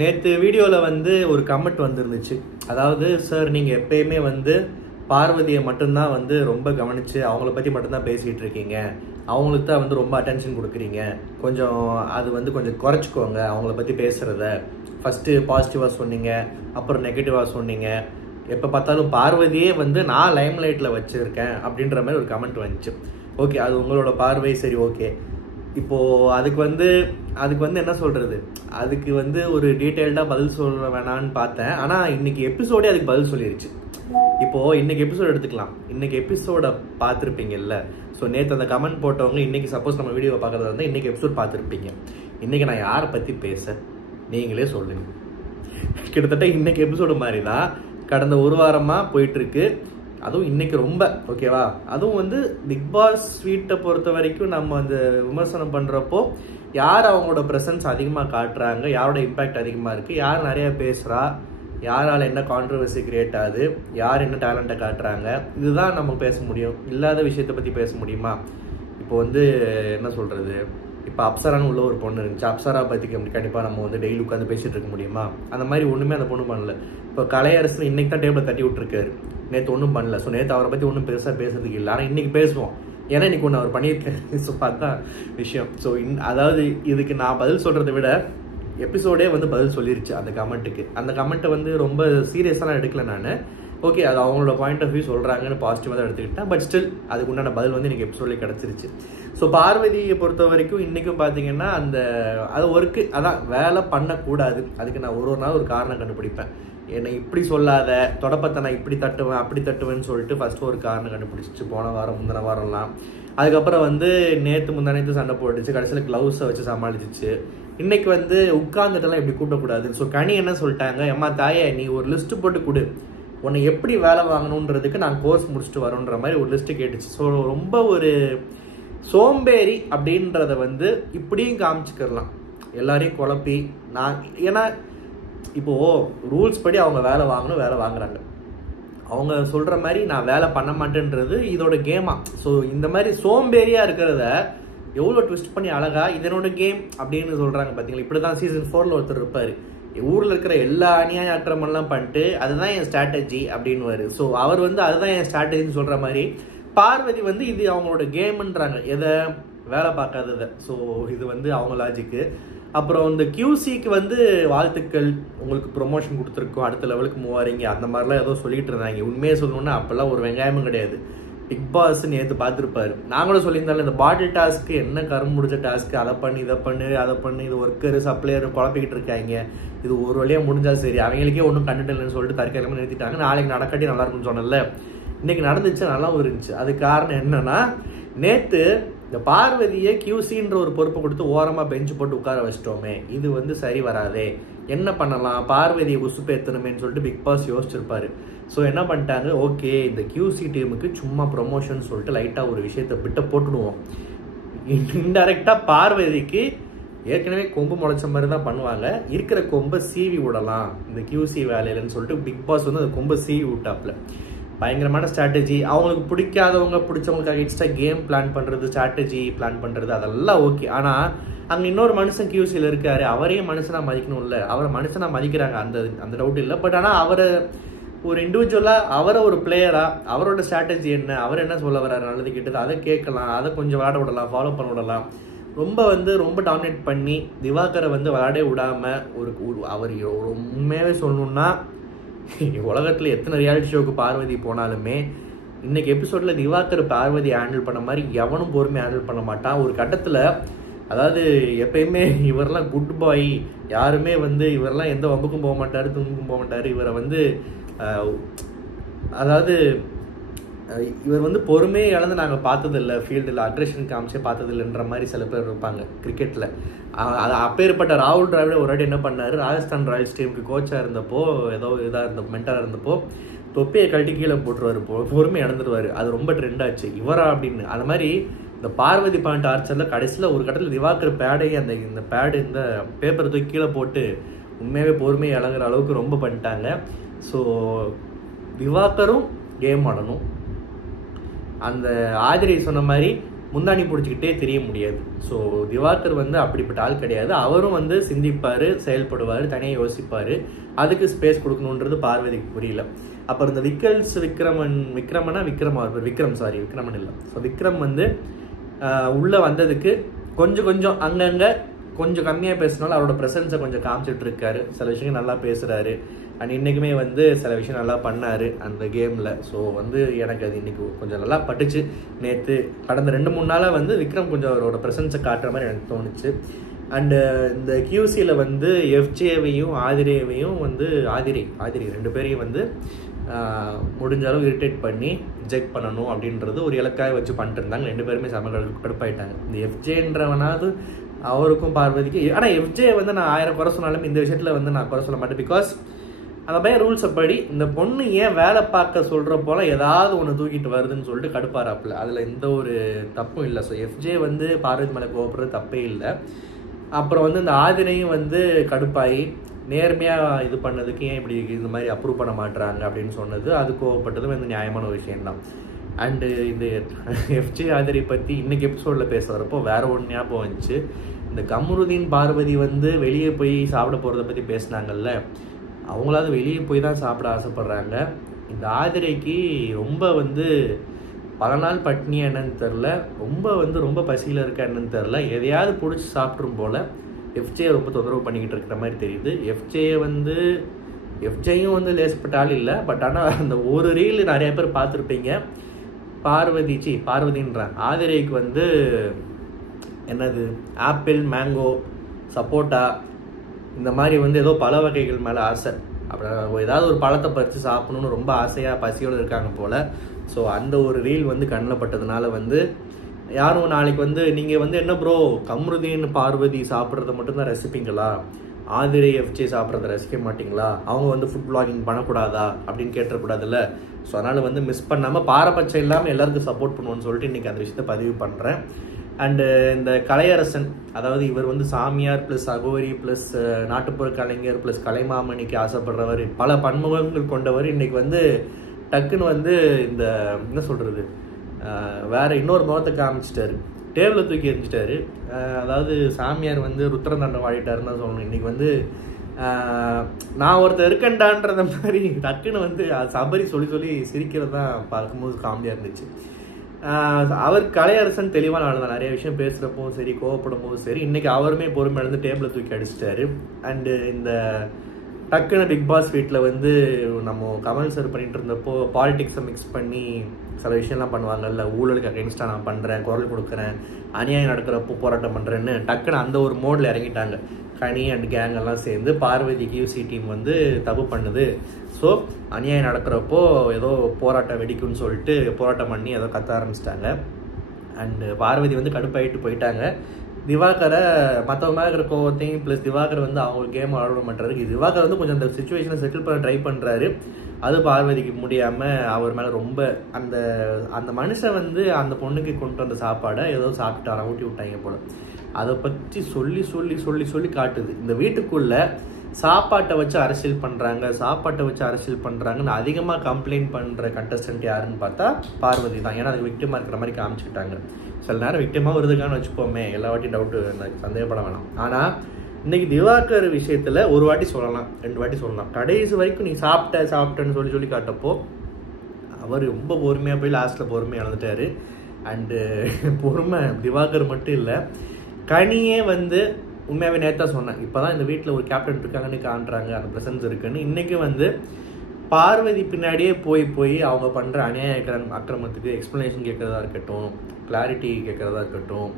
நேற்று வீடியோவில் வந்து ஒரு கமெண்ட் வந்துருந்துச்சு. அதாவது, சார் நீங்கள் எப்பயுமே வந்து பார்வதியை மட்டும்தான் வந்து ரொம்ப கவனித்து அவங்கள பற்றி மட்டும்தான் பேசிகிட்டு இருக்கீங்க, அவங்களுக்கு தான் வந்து ரொம்ப அட்டென்ஷன் கொடுக்குறீங்க, கொஞ்சம் அது வந்து கொஞ்சம் குறைச்சிக்கோங்க அவங்கள பற்றி பேசுகிறத. ஃபஸ்ட்டு பாசிட்டிவாக சொன்னீங்க, அப்புறம் நெகட்டிவாக சொன்னீங்க, எப்போ பார்த்தாலும் பார்வதியே வந்து நான் லைம் லைட்டில் வச்சுருக்கேன் அப்படின்ற மாதிரி ஒரு கமெண்ட் வந்துச்சு. ஓகே, அது உங்களோட பார்வை, சரி ஓகே. இப்போது அதுக்கு வந்து என்ன சொல்கிறது, அதுக்கு வந்து ஒரு டீட்டெயில்டாக பதில் சொல்ல வேணான்னு பார்த்தேன். ஆனால் இன்றைக்கி எபிசோடே அதுக்கு பதில் சொல்லிடுச்சு. இப்போது இன்றைக்கி எபிசோடு எடுத்துக்கலாம். இன்றைக்கி எபிசோடை பார்த்துருப்பீங்கல்ல. ஸோ நேற்று அந்த கமெண்ட் போட்டவங்க இன்றைக்கி சப்போஸ் நம்ம வீடியோவை பார்க்குறதா இருந்தால் இன்றைக்கி எபிசோட் பார்த்துருப்பீங்க. இன்றைக்கி நான் யாரை பற்றி பேச நீங்களே சொல்லுங்க. கிட்டத்தட்ட இன்றைக்கி எபிசோடு மாதிரி தான் கடந்த ஒரு வாரமாக போயிட்டுருக்கு. அதுவும் இன்றைக்கி ரொம்ப ஓகேவா. அதுவும் வந்து பிக் பாஸ் ஸ்வீட்டை பொறுத்த வரைக்கும் நம்ம அந்த விமர்சனம் பண்ணுறப்போ யார் அவங்களோட ப்ரெசன்ஸ் அதிகமாக காட்டுறாங்க, யாரோட இம்பேக்ட் அதிகமாக இருக்குது, யார் நிறையா பேசுகிறா, யாரால் என்ன கான்ட்ரவர்சி கிரியேட் ஆகுது, யார் என்ன டேலண்ட்டை காட்டுறாங்க, இதுதான் நம்ம பேச முடியும். இல்லாத விஷயத்தை பற்றி பேச முடியுமா? இப்போ வந்து என்ன சொல்கிறது, இப்போ அப்சரான்னு உள்ள ஒரு பொண்ணு இருந்துச்சு. அப்சரா பற்றி கண்டிப்பாக நம்ம வந்து டெய்லி உட்காந்து பேசிகிட்டு இருக்க முடியுமா? அந்த மாதிரி ஒன்றுமே அந்த பொண்ணு பண்ணல. இப்போ கலையரசு இன்றைக்கி தான் டேபிளை தட்டி விட்டுருக்காரு, நேற்று ஒன்றும் பண்ணல. ஸோ நேற்று அவரை பற்றி ஒன்றும் பெருசாக பேசுறதுக்கு இல்லை. ஆனால் இன்றைக்கி பேசுவோம், ஏன்னா இன்றைக்கி ஒன்று அவர் பண்ணியிருக்காரு. ஸோ அதுதான் விஷயம். ஸோ அதாவது இதுக்கு நான் பதில் சொல்கிறத விட எபிசோடே வந்து பதில் சொல்லிருச்சு அந்த கமெண்ட்டுக்கு. அந்த கமெண்ட்டை வந்து ரொம்ப சீரியஸாலாம் எடுக்கல நான். ஓகே, அது அவங்களோட பாயிண்ட் ஆஃப் வியூ சொல்கிறாங்கன்னு பாசிட்டிவாக தான் எடுத்துக்கிட்டேன். பட் ஸ்டில் அதுக்கு உண்டான பதில் வந்து இன்றைக்கி எபிசோட்லேயே கிடச்சிருச்சு. ஸோ பார்வதியை பொறுத்த வரைக்கும் இன்றைக்கும் பார்த்தீங்கன்னா அது ஒர்க்கு, அதான் வேலை பண்ணக்கூடாது. அதுக்கு நான் ஒரு நாள் ஒரு காரணம் கண்டுபிடிப்பேன். என்னை இப்படி சொல்லாத, தொடப்பத்தை நான் இப்படி தட்டுவேன் அப்படி தட்டுவேன்னு சொல்லிட்டு ஃபஸ்ட்டு ஒரு காரணம் கண்டுபிடிச்சிச்சு போன வாரம் முந்தின வாரம்லாம். அதுக்கப்புறம் வந்து நேற்று முந்தானேத்து சண்டை போட்டுச்சு, கடைசியில் க்ளவுஸை வச்சு சமாளிச்சிச்சு. இன்னைக்கு வந்து உட்கார்ந்துட்டெல்லாம் இப்படி கூட்டக்கூடாது. ஸோ கனி என்ன சொல்லிட்டாங்க, அம்மா தாயே நீ ஒரு லிஸ்ட்டு போட்டு கொடு, உன்னை எப்படி வேலை வாங்கணுன்றதுக்கு நான் கோர்ஸ் முடிச்சுட்டு வரோன்ற மாதிரி ஒரு லிஸ்ட்டு கேட்டுச்சு. ஸோ ரொம்ப ஒரு சோம்பேறி அப்படின்றத வந்து இப்படியும் காமிச்சுக்கலாம், எல்லாரையும் குழப்பி. நான் ஏன்னா இப்போது ரூல்ஸ் படி அவங்க வேலை வாங்கணும், வேலை வாங்குறாங்க. அவங்க சொல்கிற மாதிரி நான் வேலை பண்ண மாட்டேன்றது இதோட கேமா. ஸோ இந்த மாதிரி சோம்பேறியாக இருக்கிறத எவ்வளோ ட்விஸ்ட் பண்ணி அழகா இதனோட கேம் அப்படின்னு சொல்கிறாங்க பார்த்தீங்களா. இப்படி தான் சீசன் 4 ஒருத்தர் இருப்பார், ஊரில் இருக்கிற எல்லா அநியாய ஆக்கிரமெல்லாம் பண்ணிட்டு அதுதான் என் ஸ்ட்ராட்டஜி அப்படின்னு. ஸோ அவர் வந்து அதுதான் என் ஸ்ட்ராட்டஜின்னு சொல்கிற மாதிரி பார்வதி வந்து இது அவங்களோட கேமுன்றாங்க, எதை வேலை பார்க்காததை. ஸோ இது வந்து அவங்க லாஜிக்கு. அப்புறம் இந்த QCக்கு வந்து வாழ்த்துக்கள், உங்களுக்கு ப்ரொமோஷன் கொடுத்துருக்கோம், அடுத்த லெவலுக்கு மூவாரிங்க, அந்த மாதிரிலாம் ஏதோ சொல்லிட்டு இருந்தாங்க. உண்மையாக சொல்லணுன்னா அப்போல்லாம் ஒரு வெங்காயமும் கிடையாது. பிக் பாஸ் நேற்று பார்த்துருப்பாரு. நாங்களும் சொல்லியிருந்தாலும் இந்த பாட்டில் டாஸ்க்கு என்ன கரும்பு முடிச்ச டாஸ்க்கு, அதை பண்ணி இதை பண்ணு அதை பண்ணு, இது ஒர்க்கரு சப்ளையர் குழப்பிக்கிட்டு இருக்காங்க, இது ஒரு வழியாக முடிஞ்சால் சரி, அவங்களுக்கே ஒன்றும் கண்டுட்டு இல்லைன்னு சொல்லிட்டு தற்காலிகமாக நிறுத்திட்டாங்க. நாளைக்கு நடக்காட்டி நல்லா இருக்குன்னு சொன்னல, இன்னைக்கு நடந்துச்சு, நல்லாவும் இருந்துச்சு. அது காரணம் என்னன்னா, நேற்று இந்த பார்வதியை QCன்ற ஒரு பொறுப்பை கொடுத்து ஓரமாக பெஞ்சு போட்டு உட்கார வச்சிட்டோமே, இது வந்து சரி வராதே, என்ன பண்ணலாம், பார்வதியை உசுப்பேற்றணுமேன்னு சொல்லிட்டு பிக் பாஸ் யோசிச்சிருப்பாரு. ஸோ என்ன பண்ணிட்டாங்க, ஓகே இந்த QC டீமுக்கு சும்மா ப்ரொமோஷன் சொல்லிட்டு லைட்டாக ஒரு விஷயத்தை விட்ட போட்டுடுவோம். இன்டெரக்டாக பார்வதிக்கு ஏற்கனவே கொம்பு முளைச்ச மாதிரி தான் பண்ணுவாங்க, இருக்கிற கொம்பை சீவி விடலாம் இந்த QC வேலையிலன்னு சொல்லிட்டு பிக் பாஸ் வந்து அந்த கொம்பை சீவி விட்டாப்புல. பயங்கரமான ஸ்ட்ராட்டஜி. அவங்களுக்கு பிடிக்காதவங்க பிடிச்சவங்களுக்காக எக்ஸ்ட்ரா கேம் பிளான் பண்ணுறது, ஸ்ட்ராட்டஜி பிளான் பண்ணுறது, அதெல்லாம் ஓகே. ஆனால் அங்கே இன்னொரு மனுஷன் QCயில் இருக்காரு, அவரையும் மனுஷனாக மதிக்கணும்ல. அவரை மனுஷனாக மதிக்கிறாங்க, அந்த டவுட் இல்லை. பட் ஆனால் அவரை ஒரு இண்டிவிஜுவலாக, அவரை ஒரு பிளேயராக, அவரோட ஸ்ட்ராட்டஜி என்ன, அவர் என்ன சொல்ல வர்றாரு, நல்லது கிட்டது, அதை கேட்கலாம், அதை கொஞ்சம் விளையாட விடலாம், ஃபாலோ பண்ண விடலாம். ரொம்ப டாமினேட் பண்ணி திவாகரை வந்து விளையாடே விடாமல் அவர் உண்மையாகவே சொல்லணுன்னா, உலகத்தில் எத்தனை ரியாலிட்டி ஷோக்கு பார்வதி போனாலுமே இன்னைக்கு எபிசோடில் திவாகர் பார்வதி ஹேண்டில் பண்ண மாதிரி எவனும் பொறுமையாக ஹேண்டில் பண்ண மாட்டான். ஒரு கட்டத்தில், அதாவது எப்பயுமே இவரெல்லாம் குட் பாய், யாருமே வந்து இவரெல்லாம் எந்த வம்புக்கும் போக மாட்டார், தும்புக்கும் போக மாட்டார், இவரை வந்து அதாவது இவர் வந்து பொறுமையை இழந்து நாங்கள் பார்த்ததில்லை, ஃபீல்டில் அக்ரெஷன் காமிச்சே பார்த்ததில்லைன்ற மாதிரி சில பேர் இருப்பாங்க கிரிக்கெட்டில். அது அப்பேற்பட்ட ராகுல் டிராவிட் ஒரு வாட்டி என்ன பண்ணார், ராஜஸ்தான் ராயல்ஸ் டீமுக்கு கோச்சாக இருந்தப்போ, ஏதோ இதாக இருந்தப்போ, மென்டராக இருந்தப்போ தொப்பியை கழட்டி கீழே போட்டுருவார், பொறுமை இழந்துருவார். அது ரொம்ப ட்ரெண்ட் ஆச்சு, இவரா அப்படின்னு. அது மாதிரி இந்த பார்வதி பாயிண்ட் ஆர்ச்சரில் கடைசியில் ஒரு கட்டத்தில் திவாகர் பேடையே இந்த பேடு இந்த பேப்பரை தூக்கி கீழே போட்டு உண்மையாகவே பொறுமையை இழங்குற அளவுக்கு ரொம்ப பண்ணிட்டாங்க. ஸோ திவாகரும் கேம் ஆடணும். அந்த ஆதிரை சொன்ன மாதிரி முந்தாணி பிடிச்சிக்கிட்டே தெரிய முடியாது. ஸோ திவாகர் வந்து அப்படிப்பட்ட ஆள் கிடையாது. அவரும் வந்து சிந்திப்பார், செயல்படுவார், தனியாக யோசிப்பார். அதுக்கு ஸ்பேஸ் கொடுக்கணுன்றது பார்வதிக்கு புரியல. அப்புறம் இந்த விக்ரமன் இல்லை. ஸோ விக்ரம் வந்து உள்ளே வந்ததுக்கு கொஞ்சம் அங்கங்கே கொஞ்சம் கம்மியாக பேசினாலும் அவரோட ப்ரெசன்ஸை கொஞ்சம் காமிச்சிட்டு இருக்காரு. சில விஷயங்கள் நல்லா பேசுகிறாரு. அண்ட் இன்றைக்குமே வந்து சில விஷயம் நல்லா பண்ணார் அந்த கேமில். ஸோ வந்து எனக்கு அது இன்றைக்கி கொஞ்சம் நல்லா பட்டுச்சு. நேற்று கடந்த 2-3 நாளாக வந்து விக்ரம் கொஞ்சம் அவரோட ப்ரெசன்ஸை காட்டுற மாதிரி எனக்கு தோணுச்சு. அண்டு இந்த கியூசியில் வந்து எஃப்ஜேவையும் ஆதிரேவையும் வந்து ஆதிரை 2 பேரையும் வந்து முடிஞ்ச அளவு இரிட்டேட் பண்ணி ரிஜெக்ட் பண்ணணும் அப்படின்றது ஒரு இலக்காக வச்சு பண்ணிட்டு இருந்தாங்க. 2 பேருமே கடுப்பாயிட்டாங்க. இந்த எஃப்ஜேன்றவனாவது அவருக்கும் பார்வதிக்கு. ஆனால் எஃப்ஜே வந்து நான் 1000 குறை சொன்னாலும் இந்த விஷயத்தில் வந்து நான் குறை சொல்ல மாட்டேன். பிகாஸ் அந்த பையன் ரூல்ஸை படி இந்த பொண்ணு ஏன் வேலை பார்க்க சொல்கிற போல ஏதாவது ஒன்று தூக்கிட்டு வருதுன்னு சொல்லிட்டு கடுப்பாராப்பில். அதில் எந்த ஒரு தப்பும் இல்லை. ஸோ எஃப்ஜே வந்து பார்வதி மேலே கோபப்படுறது தப்பே இல்லை. அப்புறம் வந்து இந்த ஆதிரையும் வந்து கடுப்பாகி நேர்மையாக இது பண்ணதுக்கு ஏன் இப்படி இந்த மாதிரி அப்ரூவ் பண்ண மாட்டுறாங்க அப்படின்னு சொன்னது, அது கோவப்பட்டதும் வந்து நியாயமான ஒரு விஷயம்தான். அண்டு இந்த எஃப்ஜே ஆதிரை பற்றி இன்னைக்கு எபிசோடில் பேச வரப்போ வேற ஒன்று ஞாபகம் வந்துச்சு. இந்த கமருதீன் பார்வதி வந்து வெளியே போய் சாப்பிட போகிறத பற்றி பேசினாங்கல்ல, அவங்களாவது வெளியே போய் தான் சாப்பிட ஆசைப்படுறாங்க. இந்த ஆதிரைக்கு ரொம்ப வந்து பல நாள் பட்னியா என்னன்னு தெரில, ரொம்ப பசியில் இருக்கா என்னன்னு தெரில, எதையாவது பிடிச்சி சாப்பிட்ரும் போல் எஃப்ஜே ரொம்ப தொந்தரவு பண்ணிக்கிட்டு இருக்கிற மாதிரி தெரியுது. எஃப்ஜேயும் வந்து லேசப்பட்ட ஆள் இல்லை. பட் ஆனால் அந்த ஒரு ரீல் நிறைய பேர் பார்த்துருப்பீங்க. பார்வதின்றேன் ஆதிரைக்கு வந்து என்னது ஆப்பிள், மேங்கோ, சப்போட்டா இந்த மாதிரி வந்து ஏதோ பல வகைகள் மேலே ஆசை. அப்புறம் ஏதாவது ஒரு பழத்தை பறித்து சாப்பிடணும்னு ரொம்ப ஆசையாக பசியோடு இருக்காங்க போல். ஸோ அந்த ஒரு ரீல் வந்து கண்ணில் பட்டதுனால வந்து யாரும் நாளைக்கு வந்து நீங்கள் வந்து என்ன ப்ரோ கமருதீன் பார்வதி சாப்பிட்றத மட்டும்தான் ரசிப்பீங்களா, ஆதிரை எஃப்ஜே சாப்பிட்றத ரசிக்க மாட்டிங்களா, அவங்க வந்து ஃபுட் பிளாகிங் பண்ணக்கூடாதா அப்படின்னு கேட்டக்கூடாதுல்ல. ஸோ அதனால் வந்து மிஸ் பண்ணாமல் பாரபட்சம் இல்லாமல் எல்லாருக்கும் சப்போர்ட் பண்ணுவோன்னு சொல்லிட்டு இன்றைக்கி அந்த விஷயத்தை பதிவு பண்ணுறேன். அண்டு இந்த கலையரசன், அதாவது இவர் வந்து சாமியார் ப்ளஸ் அகோரி ப்ளஸ் நாட்டுப்புற கலைஞர் ப்ளஸ் கலைமாமணிக்கு ஆசைப்படுறவர், பல பன்முகங்கள் கொண்டவர். இன்றைக்கி வந்து டக்குன்னு வந்து இந்த என்ன சொல்கிறது வேற இன்னொரு முகத்தை காமிச்சிட்டாரு, டேபிளை தூக்கி எரிஞ்சிட்டாரு. அதாவது சாமியார் வந்து ருத்ரதண்டம் வாடிட்டாருன்னு தான் சொல்லணும். இன்றைக்கி வந்து நான் ஒருத்தர் இருக்கேன்டான்றத மாதிரி டக்குன்னு வந்து சபரி சொல்லி சிரிக்கிறது தான் பார்க்கும்போது காமெடியாக இருந்துச்சு. அவர் கலையரசன் தெளிவான ஆள் தான். நிறைய விஷயம் பேசுகிறப்பவும் சரி, கோவப்படும் போதும் சரி, இன்றைக்கி அவருமே பொறுமை இழந்து டேபிளை தூக்கி அடிச்சிட்டாரு. அண்டு இந்த டக்குன்னு பிக் பாஸ் வீட்டில் வந்து நம்ம கமல் சார் பண்ணிட்டு இருந்தப்போ பாலிடிக்ஸை மிக்ஸ் பண்ணி சில விஷயம்லாம் பண்ணுவாங்கல்ல, ஊழலுக்கு அகைன்ஸ்டாக நான் பண்ணுறேன், குரல் கொடுக்குறேன், அநியாயம் நடக்கிறப்போ போராட்டம் பண்ணுறேன்னு டக்குன்னு அந்த ஒரு மோடில் இறங்கிட்டாங்க. கனி அண்ட் கேங் எல்லாம் சேர்ந்து பார்வதி கியூசி டீம் வந்து தப்பு பண்ணுது, ஸோ அநியாயம் நடக்கிறப்போ ஏதோ போராட்டம் வெடிக்கும்னு சொல்லிட்டு போராட்டம் பண்ணி ஏதோ கத்த ஆரம்பிச்சிட்டாங்க. அண்டு பார்வதி வந்து கடுப்பாயிட்டு போயிட்டாங்க. திவாகரை மற்றவங்க மேலே இருக்கிற கோவத்தையும் ப்ளஸ் திவாகர் வந்து அவங்க கேம் ஆட மாட்டாரு. திவாகர் வந்து கொஞ்சம் அந்த சுச்சுவேஷனை செட்டில் பண்ண ட்ரை பண்ணுறாரு. அது பார்வதிக்கு முடியாமல் அவர் மேலே ரொம்ப அந்த அந்த மனுஷன் வந்து அந்த பொண்ணுக்கு கொண்டு வந்த சாப்பாடை ஏதோ சாப்பிட்டாரா, ஊட்டி விட்டாங்க போல். அதை பற்றி சொல்லி காட்டுது. இந்த வீட்டுக்குள்ளே சாப்பாட்டை வச்சு அரசியல் பண்ணுறாங்கன்னு அதிகமாக கம்ப்ளைண்ட் பண்ணுற கண்டஸ்டன்ட் யாருன்னு பார்த்தா பார்வதி தான். ஏன்னா அதுக்கு விக்டிமாக இருக்கிற மாதிரி காமிச்சிக்கிட்டாங்க. சில நேரம் விக்டிமாக வருதுக்கான்னு வச்சுப்போமே, எல்லா வாட்டியும் டவுட்டு சந்தேகப்பட வேணாம். ஆனால் இன்றைக்கி திவாகர் விஷயத்தில் ஒரு வாட்டி சொல்லலாம், 2 வாட்டி சொல்லலாம், கடைசி வரைக்கும் நீ சாப்பிட்டேன்னு சொல்லி காட்டப்போ அவர் ரொம்ப பொறுமையாக போய் லாஸ்ட்டில் பொறுமை இழந்துட்டார். அண்டு பொறுமை திவாகர் மட்டும் இல்லை, கனியே வந்து உண்மையாகவே நேற்றா சொன்னேன், இப்போ தான் இந்த வீட்டில் ஒரு கேப்டன் இருக்காங்கன்னு காண்றாங்க, அந்த ப்ரெசன்ஸ் இருக்குன்னு. இன்றைக்கி வந்து பார்வதி பின்னாடியே போய் அவங்க பண்ணுற அநியாய அக்கிரமத்துக்கு எக்ஸ்ப்ளனேஷன் கேட்குறதா இருக்கட்டும், கிளாரிட்டி கேட்குறதா இருக்கட்டும்,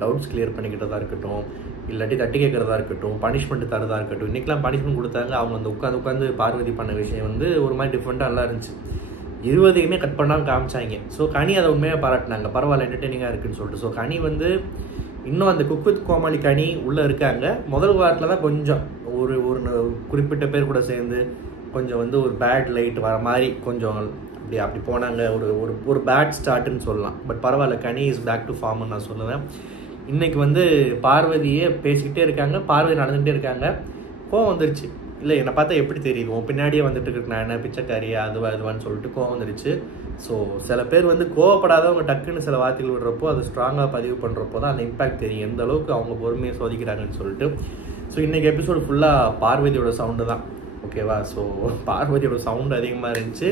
டவுட்ஸ் கிளியர் பண்ணிக்கிட்டதா இருக்கட்டும், இல்லாட்டி தட்டி கேட்குறதா இருக்கட்டும், பனிஷ்மெண்ட் தரதா இருக்கட்டும். இன்றைக்கெலாம் பனிஷ்மெண்ட் கொடுத்தாங்க. அவங்க அந்த உட்காந்து பார்வதி பண்ண விஷயம் வந்து ஒரு மாதிரி டிஃப்ரெண்ட்டாக நல்லா இருந்துச்சு. 20 கட் பண்ணாமல் காமிச்சாங்க. ஸோ கனி அதை உண்மையாக பாராட்டினாங்க, பரவாயில்ல என்டர்டெய்னிங்காக இருக்குன்னு சொல்லிட்டு. ஸோ கனி வந்து இன்னும் அந்த குக் வித் கோமாளி கனி உள்ளே இருக்காங்க. முதல் வாரத்தில் தான் கொஞ்சம் ஒரு குறிப்பிட்ட பேர் கூட சேர்ந்து கொஞ்சம் வந்து ஒரு பேட் லைட் வர மாதிரி கொஞ்சம் அப்படி போனாங்க. ஒரு பேட் ஸ்டார்ட்டுன்னு சொல்லலாம். பட் பரவாயில்ல, கனி இஸ் பேக் டு ஃபார்ம்னு நான் சொல்லுவேன். இன்றைக்கி வந்து பார்வதியே பேசிக்கிட்டே இருக்காங்க, பார்வதி நடந்துகிட்டே இருக்காங்க. கோவம் வந்துருச்சு. இல்லை என்னை பார்த்தா எப்படி தெரியுது, உன் பின்னாடியே வந்துட்டு இருக்கு, நான் என்ன பிச்சைக்காரியா அதுவான்னு சொல்லிட்டு கோவம் வந்துருச்சு. ஸோ சில பேர் வந்து கோவப்படாதவங்க டக்குன்னு சில வார்த்தைகள் விடுறப்போ அது ஸ்ட்ராங்காக பதிவு பண்ணுறப்போ தான் அந்த இம்பாக்ட் தெரியும், எந்த அளவுக்கு அவங்க பொறுமையை சோதிக்கிறாங்கன்னு சொல்லிட்டு. ஸோ இன்றைக்கி எபிசோடு ஃபுல்லாக பார்வதியோட சவுண்டு தான், ஓகேவா? ஸோ பார்வதியோட சவுண்டு அதிகமாக இருந்துச்சு,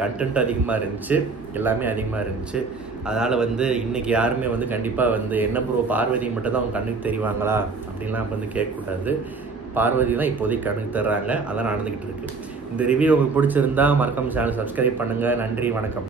கண்டென்ட் அதிகமாக இருந்துச்சு, எல்லாமே அதிகமாக இருந்துச்சு. அதனால் வந்து இன்றைக்கி யாருமே வந்து கண்டிப்பாக வந்து என்ன ப்ரோ பார்வதி மட்டும் தான் அவங்க கண்ணுக்கு தெரிவாங்களா அப்படின்லாம் வந்து கேட்கக்கூடாது. பார்வதி தான் இப்போதைக்கு கண்ணுக்கு தர்றாங்க, அதான் நடந்துக்கிட்டு இருக்குது. இந்த ரிவ்யூ உங்களுக்கு பிடிச்சிருந்தா மறக்காம சேனல் சப்ஸ்கிரைப் பண்ணுங்கள். நன்றி, வணக்கம்.